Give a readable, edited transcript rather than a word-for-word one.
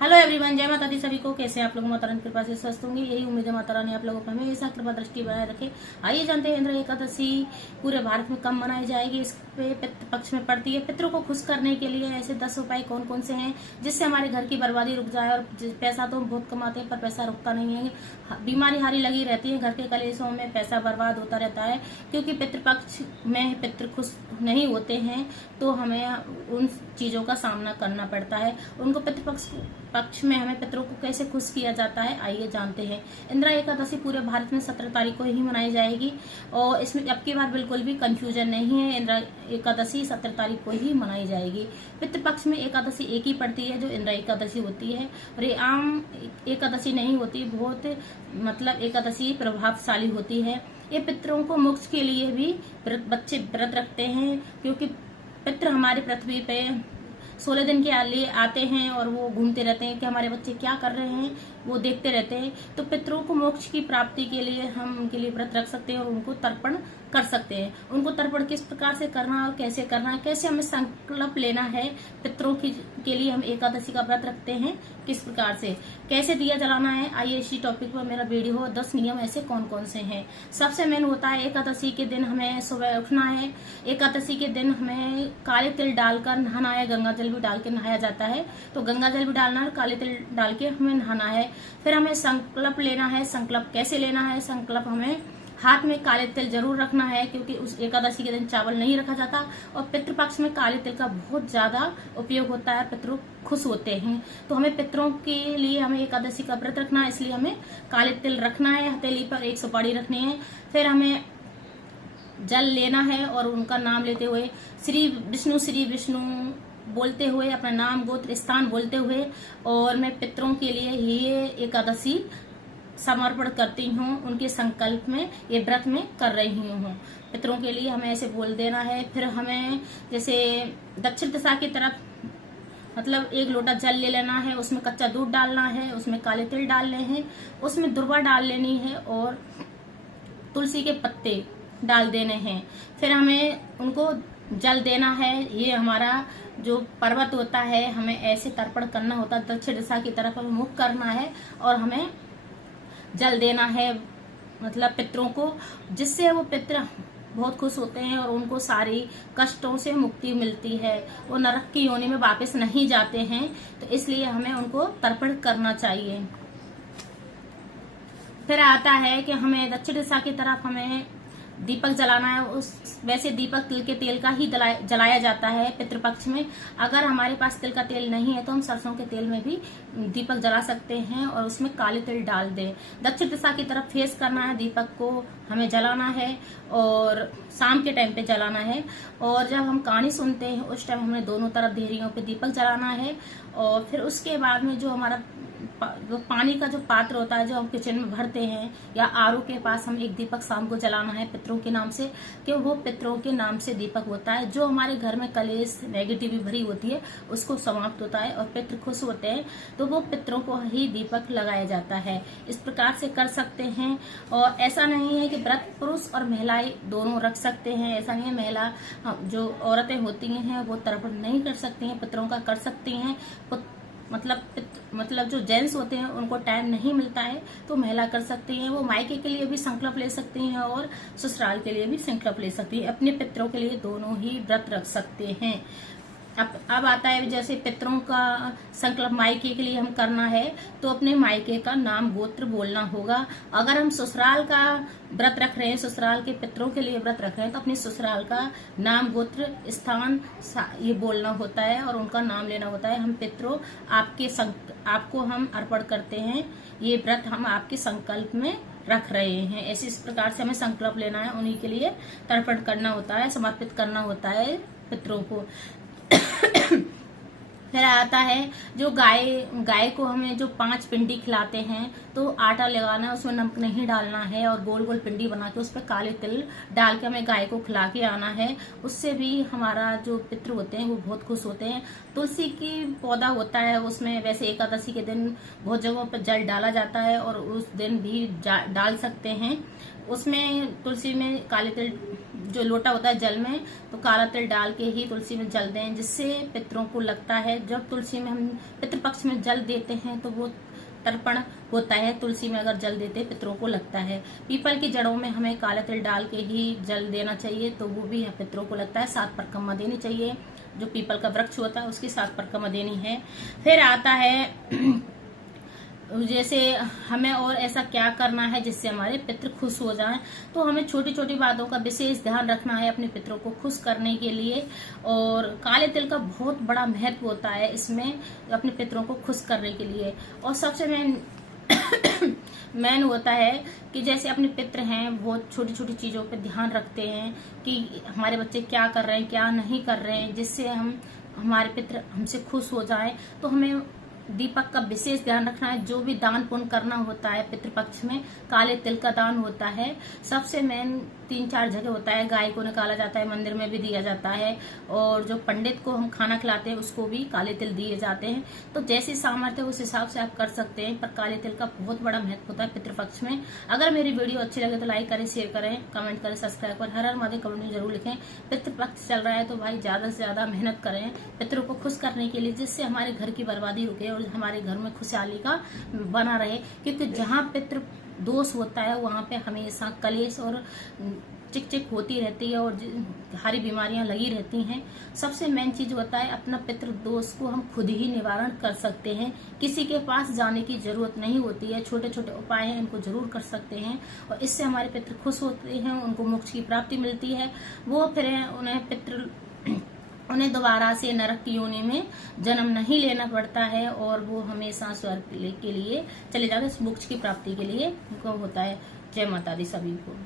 Hello everyone, जय माता दी सभी को। कैसे आप लोग माता रानी की कृपा से स्वस्थ होंगे, यही उम्मीद है माता रानी आप लोगों पर हमेशा कृपा दृष्टि बनाए रखे। आइए जानते हैं इंद्र एकादशी पूरे भारत में कब मनाई जाएगी, इस पे पितृ पक्ष में पड़ती है। पितरों को खुश करने के लिए ऐसे 10 उपाय कौन कौन से हैं जिससे हमारे घर की बर्बादी रुक जाए। और पैसा तो हम बहुत कमाते हैं पर पैसा रुकता नहीं है, बीमारी हारी लगी रहती है, घर के कलेशों में पैसा बर्बाद होता रहता है। क्योंकि पितृपक्ष में पितृ खुश नहीं होते हैं तो हमें उन चीजों का सामना करना पड़ता है। उनको पक्ष में हमें पितरों को कैसे खुश किया जाता है, आइए जानते हैं। इंदिरा एकादशी पूरे भारत में 17 तारीख को ही मनाई जाएगी और इसमें अब की बार बिल्कुल भी कंफ्यूजन नहीं है। इंदिरा एकादशी 17 तारीख को ही मनाई जाएगी। पितृपक्ष में एकादशी एक ही पड़ती है जो इंदिरा एकादशी होती है, और ये आम एकादशी नहीं होती, बहुत एकादशी प्रभावशाली होती है। ये पितरों को मोक्ष के लिए भी बच्चे व्रत रखते हैं, क्योंकि पितृ हमारी पृथ्वी पे 16 दिन के लिए आते हैं और वो घूमते रहते हैं कि हमारे बच्चे क्या कर रहे हैं, वो देखते रहते हैं। तो पितरों को मोक्ष की प्राप्ति के लिए हम उनके लिए व्रत रख सकते हैं और उनको तर्पण कर सकते हैं। उनको तर्पण किस प्रकार से करना और कैसे करना है, कैसे हमें संकल्प लेना है पितरों के लिए हम एकादशी का व्रत रखते हैं, किस प्रकार से कैसे दिया जलाना है, आइए इसी टॉपिक पर मेरा वीडियो। 10 नियम ऐसे कौन कौन से हैं। सबसे मेन होता है एकादशी के दिन हमें सुबह उठना है। एकादशी के दिन हमें काले तिल डालकर नहाना है, गंगा जल भी डाल के नहाया जाता है, तो गंगा जल भी डालना है, काले तिल डाल के हमें नहाना है। फिर हमें संकल्प लेना है। संकल्प कैसे लेना है, संकल्प हमें हाथ में काले तिल जरूर रखना है, क्योंकि उस एकादशी के दिन चावल नहीं रखा जाता और पितृपक्ष में काले तिल का बहुत ज्यादा उपयोग होता है, पितरों खुश होते हैं। तो हमें पितरों के लिए हमें एकादशी का व्रत रखना है, इसलिए हमें काले तिल रखना है। हथेली पर एक सुपारी रखनी है। फिर हमें जल लेना है और उनका नाम लेते हुए श्री विष्णु बोलते हुए, अपना नाम गोत्र स्थान बोलते हुए, और मैं पितरों के लिए ये एकादशी समर्पण करती हूँ, उनके संकल्प में ये व्रत में कर रही हूँ। पितरों के लिए हमें ऐसे बोल देना है। फिर हमें जैसे दक्षिण दिशा की तरफ 1 लोटा जल ले लेना है, उसमें कच्चा दूध डालना है, उसमें काले तिल डालने हैं, उसमें दुर्वा डाल लेनी है और तुलसी के पत्ते डाल देने हैं। फिर हमें उनको जल देना है। ये हमारा जो पर्वत होता है, हमें ऐसे तर्पण करना होता है, दक्षिण दिशा की तरफ हमें मुख करना है और हमें जल देना है पितरों को, जिससे वो पितर बहुत खुश होते हैं और उनको सारी कष्टों से मुक्ति मिलती है, वो नरक की योनि में वापस नहीं जाते हैं। तो इसलिए हमें उनको तर्पण करना चाहिए। फिर आता है कि हमें दक्षिण दिशा की तरफ हमें दीपक जलाना है। वैसे दीपक तिल के तेल का ही जलाया जाता है पितृपक्ष में। अगर हमारे पास तिल का तेल नहीं है तो हम सरसों के तेल में भी दीपक जला सकते हैं और उसमें काले तिल डाल दें। दक्षिण दिशा की तरफ फेस करना है, दीपक को हमें जलाना है और शाम के टाइम पे जलाना है। और जब हम कहानी सुनते हैं उस टाइम हमें दोनों तरफ देहरियों पे दीपक जलाना है। और फिर उसके बाद में जो हमारा पानी का जो पात्र होता है, जो हम किचन में भरते हैं या आरओ के पास, हम एक दीपक शाम को जलाना है पितरों के नाम से, कि वो पितरों के नाम से दीपक होता है। जो हमारे घर में कलेश नेगेटिविटी भरी होती है उसको समाप्त होता है और पितृ खुश होते हैं, तो वो पितरों को ही दीपक लगाया जाता है। इस प्रकार से कर सकते हैं। और ऐसा नहीं है कि व्रत पुरुष और महिलाएं दोनों रख सकते हैं, ऐसा नहीं है। महिला जो औरतें होती हैं वो तर्पण नहीं कर सकती हैं, पितरों का कर सकती हैं। जो जेंट्स होते हैं उनको टाइम नहीं मिलता है तो महिला कर सकती हैं। वो मायके के लिए भी संकल्प ले सकती हैं और ससुराल के लिए भी संकल्प ले सकती हैं। अपने पितरों के लिए दोनों ही व्रत रख सकते हैं। अब आता है जैसे पितरों का संकल्प मायके के लिए हम करना है तो अपने मायके का नाम गोत्र बोलना होगा। अगर हम ससुराल का व्रत रख रहे हैं, ससुराल के पितरों के लिए व्रत रख रहे हैं, तो अपने ससुराल का नाम गोत्र स्थान ये बोलना होता है और उनका नाम लेना होता है। हम पितरों आपको हम अर्पण करते हैं, ये व्रत हम आपके संकल्प में रख रहे हैं। ऐसे इस प्रकार से हमें संकल्प लेना है, उन्हीं के लिए तर्पण करना होता है, समर्पित करना होता है पितरों को। फिर आता है जो गाय को हमें जो 5 पिंडी खिलाते हैं तो आटा लगाना है, उसमें नमक नहीं डालना है और गोल गोल पिंडी बना के उस पर काले तिल डाल के हमें गाय को खिला के आना है। उससे भी हमारा जो पितृ होते हैं वो बहुत खुश होते हैं। तुलसी की पौधा होता है, उसमें वैसे एकादशी के दिन बहुत जगहों पर जल डाला जाता है और उस दिन भी डाल सकते हैं। उसमें तुलसी में काले तिल, जो लोटा होता है जल में, तो काला तिल डाल के ही तुलसी में जल दें, जिससे पितरों को लगता है जब तुलसी में हम पितृपक्ष में जल देते हैं तो वो तर्पण होता है। तुलसी में अगर जल देते पितरों को लगता है। पीपल की जड़ों में हमें काला तिल डाल के ही जल देना चाहिए, तो वो भी पितरों को लगता है। 7 परिक्रमा देनी चाहिए, जो पीपल का वृक्ष होता है उसकी 7 परिक्रमा देनी है। फिर आता है जैसे हमें और ऐसा क्या करना है जिससे हमारे पितृ खुश हो जाएं, तो हमें छोटी छोटी बातों का विशेष ध्यान रखना है अपने पितरों को खुश करने के लिए। और काले तिल का बहुत बड़ा महत्व होता है इसमें, अपने पितरों को खुश करने के लिए। और सबसे मेन होता है कि जैसे अपने पितृ हैं बहुत छोटी छोटी चीजों पे ध्यान रखते हैं कि हमारे बच्चे क्या कर रहे हैं क्या नहीं कर रहे हैं, जिससे हमारे पितृ हमसे खुश हो जाएं। तो हमें दीपक का विशेष ध्यान रखना है। जो भी दान पुण्य करना होता है पितृपक्ष में, काले तिल का दान होता है। सबसे मेन 3-4 जगह होता है, गाय को निकाला जाता है, मंदिर में भी दिया जाता है, और जो पंडित को हम खाना खिलाते हैं उसको भी काले तिल दिए जाते हैं। तो जैसी सामर्थ्य उस हिसाब से आप कर सकते हैं, पर काले तिल का बहुत बड़ा महत्व होता है पितृपक्ष में। अगर मेरी वीडियो अच्छी लगे तो लाइक करें, शेयर करें, कमेंट करें, सब्सक्राइब करें। हर महादेव कमेंट में जरूर लिखें। पितृपक्ष चल रहा है तो भाई ज्यादा से ज्यादा मेहनत करें पितरों को खुश करने के लिए, जिससे हमारे घर की बर्बादी रुके और हमारे घर में खुशहाली का बना रहे। क्योंकि जहाँ पितृ दोष होता है वहां पे हमेशा कलेश और चिक होती रहती है और सारी बीमारियां लगी रहती हैं। सबसे मेन चीज होता है अपना पितृ दोष को हम खुद ही निवारण कर सकते हैं, किसी के पास जाने की जरूरत नहीं होती है। छोटे छोटे उपाय हैं, इनको जरूर कर सकते हैं और इससे हमारे पितृ खुश होते हैं, उनको मोक्ष की प्राप्ति मिलती है। वो फिर उन्हें दोबारा से नरक की योनि में जन्म नहीं लेना पड़ता है और वो हमेशा स्वर्ग के लिए चले जाते हैं, मोक्ष की प्राप्ति के लिए उनको होता है। जय माता दी सभी को।